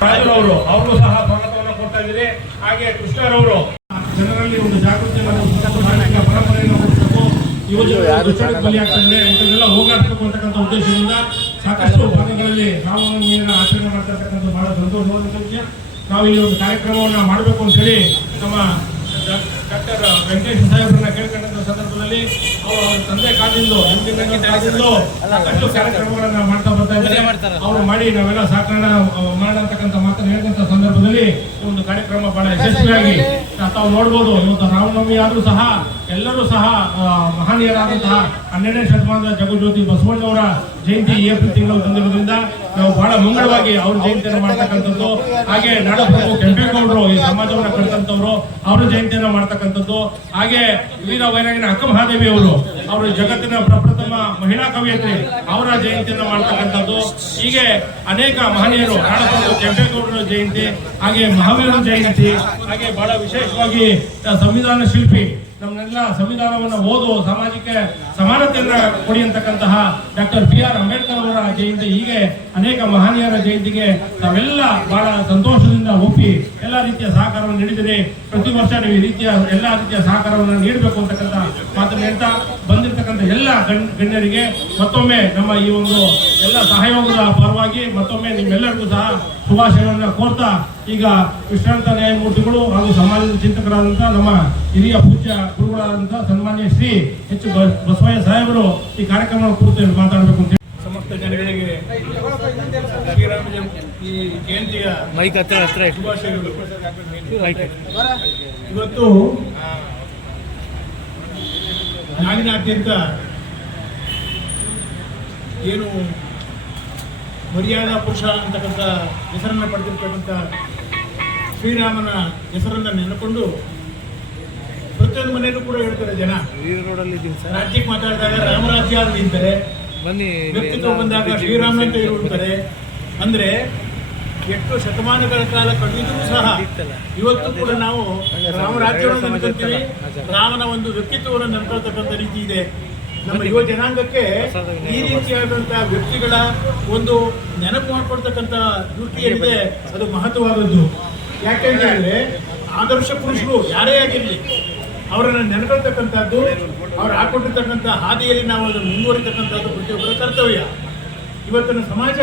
ರಾಜರವರು ಅವರು ಸಹ ಸ್ವಾಗತವನ್ನು ಕೊಡ್ತಾ ಇದ್ದೀರಿ. ಹಾಗೆ ಕೃಷ್ಣರವರು ಜನರಲ್ಲಿ ಒಂದು ಜಾಗೃತಿ ಪರಂಪರೆಯನ್ನು ಮೂಡಿಸಬೇಕು ಯುವಜನರು ಬಲಿಯಾಗ್ತಾರೆ ಇಂಥದ್ದೆಲ್ಲ ಹೋಗಾಡ್ಬೇಕು ಅಂತಕ್ಕಂಥ ಉದ್ದೇಶದಿಂದ ಸಾಕಷ್ಟು ಭಾಗಗಳಲ್ಲಿ ರಾಮನವಮಿಯನ್ನು ಆಚರಣೆ ಮಾಡ್ತಾ ಇರ್ತಕ್ಕಂಥ ಬಹಳ ಸಂತೋಷವಾದ ವಿಷಯ ನಾವು ಇಲ್ಲಿ ಒಂದು ಕಾರ್ಯಕ್ರಮವನ್ನು ಮಾಡಬೇಕು ಅಂತ ಹೇಳಿ ನಮ್ಮ ಡಾಕ್ಟರ್ ವೆಂಕಟೇಶ್ ಸಾಹೇಬ್ರನ್ನ ಕೇಳ್ಕೊಂಡಂತ ಸಂದರ್ಭದಲ್ಲಿ ಅವರು ಅವ್ರ ತಂದೆ ಕಾಲದಿಂದ ಎಂಟು ಕಾಲದಿಂದಲೂ ಸಾಕಷ್ಟು ಕಾರ್ಯಕ್ರಮಗಳನ್ನ ಮಾಡ್ತಾ ಬರ್ತಾ ಇದ್ದಾರೆ. ಅವರು ಮಾಡಿ ನಾವೆಲ್ಲ ಸಾಕಣ ಮಾಡತಕ್ಕಂತ ಮಾತನ್ನು ಹೇಳಿದಂತ ಸಂದರ್ಭದಲ್ಲಿ ಒಂದು ಕಾರ್ಯಕ್ರಮ ಬಹಳ ಯಶಸ್ವಿಯಾಗಿ ತಾವು ನೋಡ್ಬೋದು. ಇವತ್ತು ರಾಮನವಮಿ ಆದ್ರೂ ಸಹ ಎಲ್ಲರೂ ಸಹ ಮಹನೀಯರಾದಂತಹ ಹನ್ನೆರಡನೇ ಶತಮಾನದ ಜಗಜ್ಯೋತಿ ಬಸವಣ್ಣವರ ಜಯಂತಿ ಏಪ್ರಿಲ್ ತಿಂಗಳು ಬಂದಿರೋದ್ರಿಂದ ನಾವು ಬಹಳ ಮಂಗಳವಾಗಿ ಅವ್ರ ಜಯಂತಿಯನ್ನು ಮಾಡ್ತಕ್ಕಂಥದ್ದು. ಹಾಗೆ ನಾಡಪ್ರಭು ಕೆಂಪೇಗೌಡರು ಈ ಸಮಾಜವನ್ನ ಕಟ್ಟಂತವರು ಅವರ ಜಯಂತಿಯನ್ನು ಮಾಡ್ತಕ್ಕಂಥದ್ದು ಹಾಗೆ ವೀರ ವೈರಾಗಿನ ಅಕ್ಕ ಮಹಾದೇವಿ ಅವರು. ಅವರು ಜಗತ್ತಿನ ಪ್ರಪ್ರಥಮ ಮಹಿಳಾ ಕವಿಯತ್ರಿ. ಅವರ ಜಯಂತಿಯನ್ನು ಮಾಡ್ತಕ್ಕಂಥದ್ದು. ಹೀಗೆ ಅನೇಕ ಮಹನೀಯರು ನಾಡಪ್ರಭು ಕೆಂಪೇಗೌಡರ ಜಯಂತಿ, ಹಾಗೆ ಮಹಾವೀರ ಜಯಂತಿ, ಹಾಗೆ ಬಹಳ ವಿಶೇಷವಾಗಿ ಸಂವಿಧಾನ ಶಿಲ್ಪಿ ನಮ್ಮೆಲ್ಲ ಸಂವಿಧಾನವನ್ನು ಓದು ಸಮಾಜಕ್ಕೆ ಸಮಾನತೆಯನ್ನ ಕೊಡಿ ಅಂತಕ್ಕಂತಹ ಡಾಕ್ಟರ್ ಬಿ ಆರ್ ಅಂಬೇಡ್ಕರ್ ಅವರ ಜಯಂತಿ ಹೀಗೆ ಅನೇಕ ಮಹನೀಯರ ಜಯಂತಿಗೆ ತಾವೆಲ್ಲ ಬಹಳ ಸಂತೋಷದಿಂದ ಒಪ್ಪಿ ಎಲ್ಲ ರೀತಿಯ ಸಹಕಾರವನ್ನು ನೀಡಿದರೆ ಪ್ರತಿ ವರ್ಷ ನೀವು ಈ ರೀತಿಯ ಎಲ್ಲ ರೀತಿಯ ಸಹಕಾರವನ್ನು ನೀಡಬೇಕು ಅಂತಕ್ಕಂಥ ಮಾತನ್ನು ಹೇಳ್ತಾ ಬಂದಿರತಕ್ಕಂಥ ಎಲ್ಲ ಗಣ್- ಗಣ್ಯರಿಗೆ ಮತ್ತೊಮ್ಮೆ ನಮ್ಮ ಈ ಒಂದು ಎಲ್ಲ ಸಹಯೋಗದ ಪರವಾಗಿ ಮತ್ತೊಮ್ಮೆ ನಿಮ್ಮೆಲ್ಲರಿಗೂ ಸಹ ಶುಭಾಶಯಗಳನ್ನು ಕೋರ್ತಾ ಈಗ ವಿಶ್ರಾಂತ ನ್ಯಾಯಮೂರ್ತಿಗಳು ಹಾಗೂ ಸಮಾಜದ ಚಿಂತಕರಾದಂತಹ ನಮ್ಮ ಹಿರಿಯ ಪೂಜ್ಯ ಗುರುಗಳಾದಂತಹ ಸನ್ಮಾನ್ಯ ಶ್ರೀ ಎಚ್ ಬ- ಬಸವಯ್ಯ ಸಾಹೇಬರು ಈ ಕಾರ್ಯಕ್ರಮ ಕುರಿತು ಮಾತಾಡಬೇಕು ಅಂತ ಹೇಳಿ. ಸಮಸ್ತ ಜನಗಳಿಗೆ ಶ್ರೀರಾಮ ಜಯಂತಿ ಈ ಜಯಂತಿಯ ಮೈಕ್ ಹತ್ರ ಹತ್ರ. ಶುಭಾಶಯಗಳು ಇವತ್ತು ನಾಡಿನಾದ್ಯಂತ ಏನು ಮರ್ಯಾದಾ ಪುರುಷ ಅಂತಕ್ಕಂಥ ಹೆಸರನ್ನು ಪಡೆದಿರ್ತಕ್ಕಂಥ ಶ್ರೀರಾಮನ ಹೆಸರನ್ನು ನೆನಕೊಂಡು ಪ್ರತಿಯೊಂದು ಮನೆಯಲ್ಲೂ ಕೂಡ ಹೇಳ್ತಾರೆ ಜನ. ಈ ರೋಡಲ್ಲಿ ಇದ್ದೀನಿ ಸರ್. ರಾಜ್ಯಕ್ಕೆ ಮಾತಾಡಿದಾಗ ರಾಮರಾಜ್ಯ ಅಂತ ನಿಂತಾರೆ ಬನ್ನಿ ವ್ಯಕ್ತಿತ್ವ ಬಂದಾಗ ಶ್ರೀರಾಮ ಅಂತ ಹೇಳ್ತಾರೆ ಅಂದ್ರೆ ಎಷ್ಟು ಶತಮಾನಗಳ ಕಾಲ ಕಳೆದಿದ್ರೂ ಸಹ ಇವತ್ತು ಕೂಡ ನಾವು ರಾಮರಾಜ್ಯವನ್ನು ನಂಬ್ಕೊಂತೀವಿ. ರಾಮನ ಒಂದು ವ್ಯಕ್ತಿತ್ವವನ್ನು ನಂಬ್ಕೊಳ್ತಕ್ಕಂಥ ರೀತಿ ಇದೆ. ನಮ್ಮ ಯುವ ಜನಾಂಗಕ್ಕೆ ಈ ರೀತಿಯಾದಂತಹ ವ್ಯಕ್ತಿಗಳ ಒಂದು ನೆನಪು ಮಾಡ್ಕೊಳ್ತಕ್ಕಂತ ದೃಷ್ಟಿ ಏನಿದೆ ಅದು ಮಹತ್ವವಾದದ್ದು. ಯಾಕೆಂದ್ರೆ ಆದರ್ಶ ಪುರುಷರು ಯಾರೇ ಆಗಿರಲಿ ಅವರನ್ನು ನೆನಪಿರ್ತಕ್ಕಂಥದ್ದು ಅವ್ರು ಹಾಕೊಂಡಿರ್ತಕ್ಕಂಥ ಹಾದಿಯಲ್ಲಿ ನಾವು ಅದನ್ನು ಮುಂದುವರಿತಕ್ಕಂಥದ್ದು ಪ್ರತಿಯೊಬ್ಬರ ಕರ್ತವ್ಯ. ಇವತ್ತಿನ ಸಮಾಜ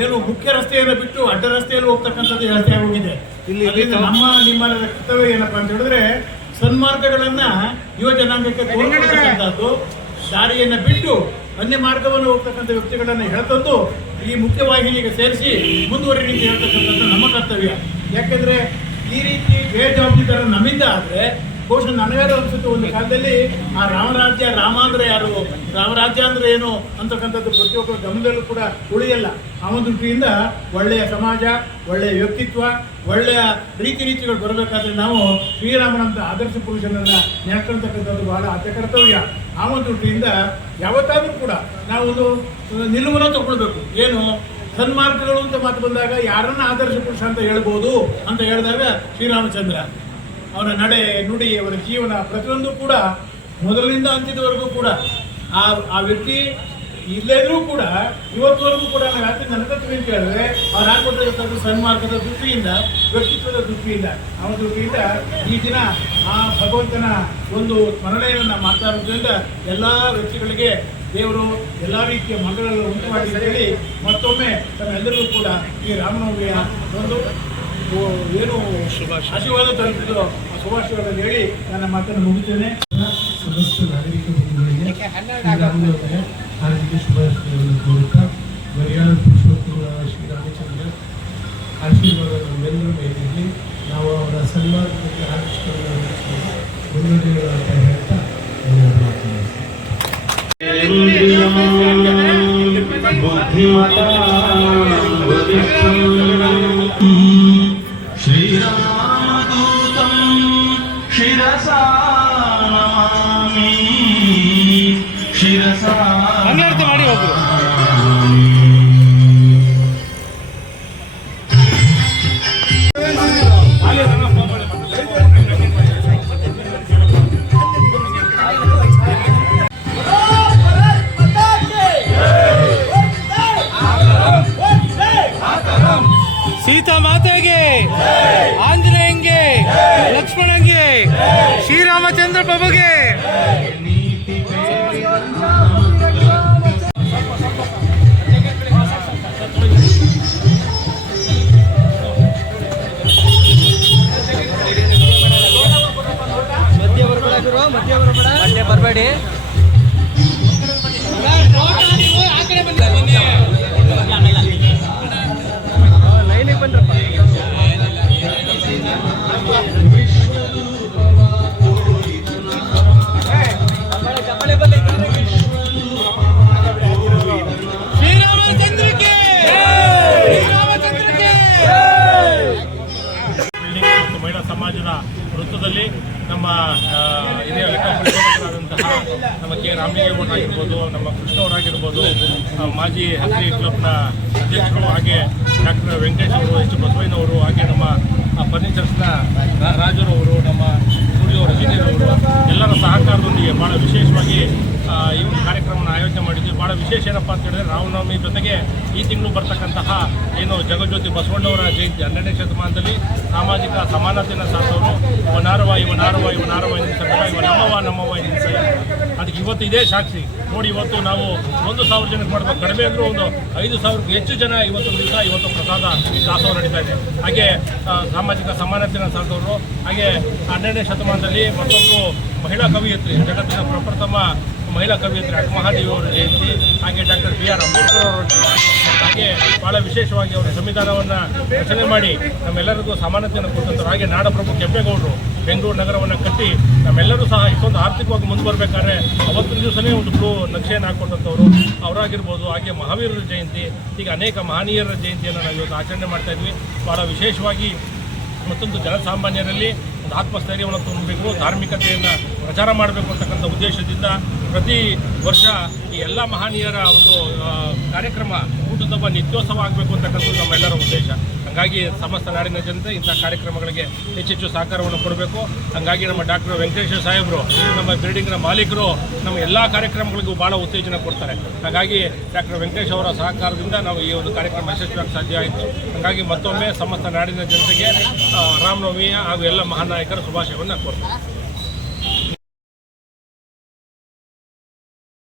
ಏನು ಮುಖ್ಯ ರಸ್ತೆಯನ್ನು ಬಿಟ್ಟು ಅಡ್ಡ ರಸ್ತೆಯಲ್ಲಿ ಹೋಗ್ತಕ್ಕಂಥದ್ದು ಜಾಸ್ತಿ ಆಗೋಗಿದೆ. ಇಲ್ಲಿ- ನಮ್ಮ ನಿಮ್ಮ ಕರ್ತವ್ಯ ಏನಪ್ಪಾ ಅಂತ ಹೇಳಿದ್ರೆ ಸನ್ಮಾರ್ಗಗಳನ್ನ ಯುವ ಜನಾಂಗಕ್ಕೆ ತೋರಿಸ್ತಕ್ಕಂಥದ್ದು ದಾರಿಯನ್ನ ಬಿಟ್ಟು ಅನ್ಯ ಮಾರ್ಗವನ್ನು ಹೋಗ್ತಕ್ಕಂಥ ವ್ಯಕ್ತಿಗಳನ್ನ ಹೇಳ್ತದ್ದು ಈ ಮುಖ್ಯವಾಹಿನಿಗೆ ಸೇರಿಸಿ ಮುಂದುವರಿ ರೀತಿ ಹೇಳ್ತಕ್ಕಂಥದ್ದು ನಮ್ಮ ಕರ್ತವ್ಯ. ಯಾಕೆಂದ್ರೆ ಈ ರೀತಿ ಬೇಜವಾಬ್ದಾರ ನಮ್ಮಿಂದ ಆದ್ರೆ ಬಹುಶಃ ನನಗಾರು ಅನ್ಸುತ್ತೆ ಒಂದು ಕಾಲದಲ್ಲಿ, ಆ ರಾಮರಾಜ್ಯ ರಾಮ ಅಂದ್ರೆ ಯಾರು, ರಾಮರಾಜ್ಯ ಅಂದ್ರೆ ಏನು ಅಂತಕ್ಕಂಥದ್ದು ಪ್ರತಿಯೊಬ್ಬರ ಗಮನದಲ್ಲೂ ಕೂಡ ಉಳಿಯಲ್ಲ. ಆ ಒಂದು ದೃಷ್ಟಿಯಿಂದ ಒಳ್ಳೆಯ ಸಮಾಜ, ಒಳ್ಳೆಯ ವ್ಯಕ್ತಿತ್ವ, ಒಳ್ಳೆಯ ರೀತಿ ರೀತಿಗಳು ಬರಬೇಕಾದ್ರೆ ನಾವು ಶ್ರೀರಾಮನಂತ ಆದರ್ಶ ಪುರುಷನನ್ನ ನೆನಕೊಳ್ತಕ್ಕಂಥದ್ದು ಬಹಳ ಅತ್ಯ ಕರ್ತವ್ಯ. ಆ ಒಂದು ದೃಷ್ಟಿಯಿಂದ ಯಾವತ್ತಾದ್ರೂ ಕೂಡ ನಾವು ಒಂದು ನಿಲುವನ್ನು ತಗೊಳ್ಬೇಕು. ಏನು? ಸನ್ಮಾರ್ಗಗಳು ಅಂತ ಮಾತು ಬಂದಾಗ ಯಾರನ್ನ ಆದರ್ಶ ಪುರುಷ ಅಂತ ಹೇಳ್ಬೋದು ಅಂತ ಹೇಳಿದಾಗ ಶ್ರೀರಾಮಚಂದ್ರ ಅವರ ನಡೆ, ನುಡಿ, ಅವರ ಜೀವನ ಪ್ರತಿಯೊಂದು ಕೂಡ ಮೊದಲಿನಿಂದ ಅಂತ್ಯದವರೆಗೂ ಕೂಡ ಆ ಆ ವ್ಯಕ್ತಿ ಇಲ್ಲದ್ರೂ ಕೂಡ ಇವತ್ತುವರೆಗೂ ಕೂಡ ನಾವು ಯಾಕೆ ನನ್ನ ಅಂತ ಹೇಳಿದ್ರೆ ಅವ್ರು ಹಾಕೊಟ್ಟಿರ್ತಕ್ಕಂಥ ಸನ್ಮಾರ್ಗದ ದೃಷ್ಟಿಯಿಂದ, ವ್ಯಕ್ತಿತ್ವದ ದೃಷ್ಟಿಯಿಂದ, ಅವನ ದೃಷ್ಟಿಯಿಂದ ಈ ದಿನ ಆ ಭಗವಂತನ ಒಂದು ಸ್ಮರಣೆಯನ್ನು ಮಾಡ್ತಾ ಇರೋದ್ರಿಂದ ಎಲ್ಲ ವ್ಯಕ್ತಿಗಳಿಗೆ ದೇವರು ಎಲ್ಲ ರೀತಿಯ ಮಂಗಳಗಳನ್ನು ಉಂಟು ಮಾಡಿ ಹೇಳಿ ಮತ್ತೊಮ್ಮೆ ತಮ್ಮೆಲ್ಲರಿಗೂ ಕೂಡ ಈ ರಾಮನವಮಿಯ ಒಂದು ಏನು ಆಶೀರ್ವಾದ ತಲುಪಿದ್ರು ಆ ಶುಭಾಶಯಗಳನ್ನು ಹೇಳಿ ನನ್ನ ಮಾತನ್ನು ಮುಗಿತೇನೆ ಸಮಸ್ತ ನಾಗರಿಕ ಬಂಧುಗಳಿಗೆ ಹಾರ್ದಿಕ ಶುಭಾಶಯಗಳನ್ನು ಕೋರುತ್ತಾ ಮರ್ಯಾದ ಪುರುಷೋತ್ತಮ ಶ್ರೀರಾಮಚಂದ್ರ ಆಶೀರ್ವಾದ ನಮ್ಮೆಲ್ಲರ ಮೇಲಿರಲಿ ನಾವು ಅವರ ಸನ್ಮಾನದಲ್ಲಿ ಆಕರ್ಷಣೆ ಮುನ್ನಡೆಗಳು ఇంద్రియం బుద్ధిమతా ಪ್ರಭುಗೆ ಮಧ್ಯೆ ಬರಬೇಡಿ. ಲೈನಿಗೆ ಬಂದ್ರಪ್ಪ. ನಮ್ಮ ಕೆ ರಾಮಲಿಂಗೇಗೌಡ ಆಗಿರ್ಬೋದು ನಮ್ಮ ಕೃಷ್ಣ ಅವರಾಗಿರ್ಬೋದು ಆ, ಮಾಜಿ ಹಸಿರಿ ಕ್ಲಬ್ನ ಅಧ್ಯಕ್ಷರು ಹಾಗೆ ಡಾಕ್ಟರ್ ವೆಂಕಟೇಶ್ ಅವರು ಎಚ್ ಬಸವಯ್ಯನವರು ಹಾಗೆ ನಮ್ಮ ಫರ್ನಿಚರ್ಸ್ನ ರಾಜರವರು ನಮ್ಮ ರಜನೀರ್ ಅವರು ಎಲ್ಲರ ಸಹಕಾರದೊಂದಿಗೆ ಭಾಳ ವಿಶೇಷವಾಗಿ ಈ ಒಂದು ಕಾರ್ಯಕ್ರಮವನ್ನು ಆಯೋಜನೆ ಮಾಡಿದ್ವಿ. ಭಾಳ ವಿಶೇಷ ಏನಪ್ಪ ಅಂತ ಹೇಳಿದ್ರೆ ರಾಮನವಮಿ ಜೊತೆಗೆ ಈ ತಿಂಗಳು ಬರ್ತಕ್ಕಂತಹ ಏನು ಜಗಜ್ಯೋತಿ ಬಸವಣ್ಣವರ ಜಯಂತಿ ಹನ್ನೆರಡನೇ ಶತಮಾನದಲ್ಲಿ ಸಾಮಾಜಿಕ ಸಮಾನತೆಯನ್ನು ಸಾಧಿಸೋರು ಇವನಾರವ ಇವನಾರವ ಇವನಾರವ ನಾರವ ಇವ ನಮ್ಮವ ನಮ್ಮವ ಅದಕ್ಕೆ ಇವತ್ತು ಇದೇ ಸಾಕ್ಷಿ. ನೋಡಿ, ಇವತ್ತು ನಾವು ಒಂದು ಸಾವಿರ ಜನಕ್ಕೆ ಮಾಡಬೇಕು. ಕಡಿಮೆ ಅಂದರೂ ಒಂದು ಐದು ಸಾವಿರಕ್ಕೂ ಹೆಚ್ಚು ಜನ ಇವತ್ತು ದಿವಸ ಇವತ್ತು ಪ್ರಸಾದ ದಾಸೋಹ ನಡೀತಾ ಇದೆ. ಹಾಗೆ ಸಾಮಾಜಿಕ ಸಮಾನತೆಯನ್ನು ಸಾಧಿಸೋರು ಹಾಗೆ ಹನ್ನೆರಡನೇ ಶತಮಾನದಲ್ಲಿ ಮತ್ತೊಬ್ಬರು ಮಹಿಳಾ ಕವಿಯತ್ರಿ ಜಗತ್ತಿನ ಪ್ರಪ್ರಥಮ ಮಹಿಳಾ ಕವಿಯತ್ರಿ ಅಕ್ಕಮಹಾದೇವಿ ಅವರ ಜಯಂತಿ, ಹಾಗೆ ಡಾಕ್ಟರ್ ಬಿ ಆರ್ ಅಂಬೇಡ್ಕರ್ ಅವರ ಹಾಗೆ ಭಾಳ ವಿಶೇಷವಾಗಿ ಅವರ ಸಂವಿಧಾನವನ್ನು ರಚನೆ ಮಾಡಿ ನಮ್ಮೆಲ್ಲರಿಗೂ ಸಮಾನತೆಯನ್ನು ಕೊಟ್ಟಂತ ಹಾಗೆ ನಾಡಪ್ರಭು ಕೆಂಪೇಗೌಡರು ಬೆಂಗಳೂರು ನಗರವನ್ನು ಕಟ್ಟಿ ನಮ್ಮೆಲ್ಲರೂ ಸಹ ಇಷ್ಟೊಂದು ಆರ್ಥಿಕವಾಗಿ ಮುಂದೆ ಬರಬೇಕಾದ್ರೆ ಅವತ್ತಿನ ದಿವಸನೇ ಒಂದು ಬ್ಲೂ ನಕ್ಷೆಯನ್ನು ಹಾಕ್ಕೊಟ್ಟಂಥವ್ರು ಅವರಾಗಿರ್ಬೋದು, ಹಾಗೆ ಮಹಾವೀರರ ಜಯಂತಿ, ಈಗ ಅನೇಕ ಮಹನೀಯರ ಜಯಂತಿಯನ್ನು ನಾವು ಇವತ್ತು ಆಚರಣೆ ಮಾಡ್ತಾ ಇದ್ವಿ. ಭಾಳ ವಿಶೇಷವಾಗಿ ಮತ್ತೊಂದು ಜನಸಾಮಾನ್ಯರಲ್ಲಿ ಒಂದು ಆತ್ಮಸ್ಥೈರ್ಯವನ್ನು ತುಂಬಬೇಕು, ಧಾರ್ಮಿಕತೆಯನ್ನು ಪ್ರಚಾರ ಮಾಡಬೇಕು ಅಂತಕ್ಕಂಥ ಉದ್ದೇಶದಿಂದ ಪ್ರತಿ ವರ್ಷ ಈ ಎಲ್ಲ ಮಹನೀಯರ ಒಂದು ಕಾರ್ಯಕ್ರಮ ಊಟದಬ್ಬ ನಿತ್ಯೋತ್ಸವ ಆಗಬೇಕು ಅಂತಕ್ಕಂಥದ್ದು ನಮ್ಮೆಲ್ಲರ ಉದ್ದೇಶ. ಹಾಗಾಗಿ ಸಮಸ್ತ ನಾಡಿನ ಜನತೆ ಇಂಥ ಕಾರ್ಯಕ್ರಮಗಳಿಗೆ ಹೆಚ್ಚೆಚ್ಚು ಸಹಕಾರವನ್ನು ಕೊಡಬೇಕು. ಹಾಗಾಗಿ ನಮ್ಮ ಡಾಕ್ಟರ್ ವೆಂಕಟೇಶ್ವರ ಸಾಹೇಬರು, ನಮ್ಮ ಬಿಲ್ಡಿಂಗ್ನ ಮಾಲೀಕರು ನಮ್ಮ ಎಲ್ಲ ಕಾರ್ಯಕ್ರಮಗಳಿಗೂ ಭಾಳ ಉತ್ತೇಜನ ಕೊಡ್ತಾರೆ. ಹಾಗಾಗಿ ಡಾಕ್ಟರ್ ವೆಂಕಟೇಶ್ ಅವರ ಸಹಕಾರದಿಂದ ನಾವು ಈ ಒಂದು ಕಾರ್ಯಕ್ರಮ ಯಶಸ್ವಿಯಾಗಿ ಸಾಧ್ಯ ಆಯಿತು. ಹಾಗಾಗಿ ಮತ್ತೊಮ್ಮೆ ಸಮಸ್ತ ನಾಡಿನ ಜನತೆಗೆ ರಾಮನವಮಿಯ ಹಾಗೂ ಎಲ್ಲ ಮಹಾನಾಯಕರ ಶುಭಾಶಯವನ್ನು ಕೋರ್ತಾರೆ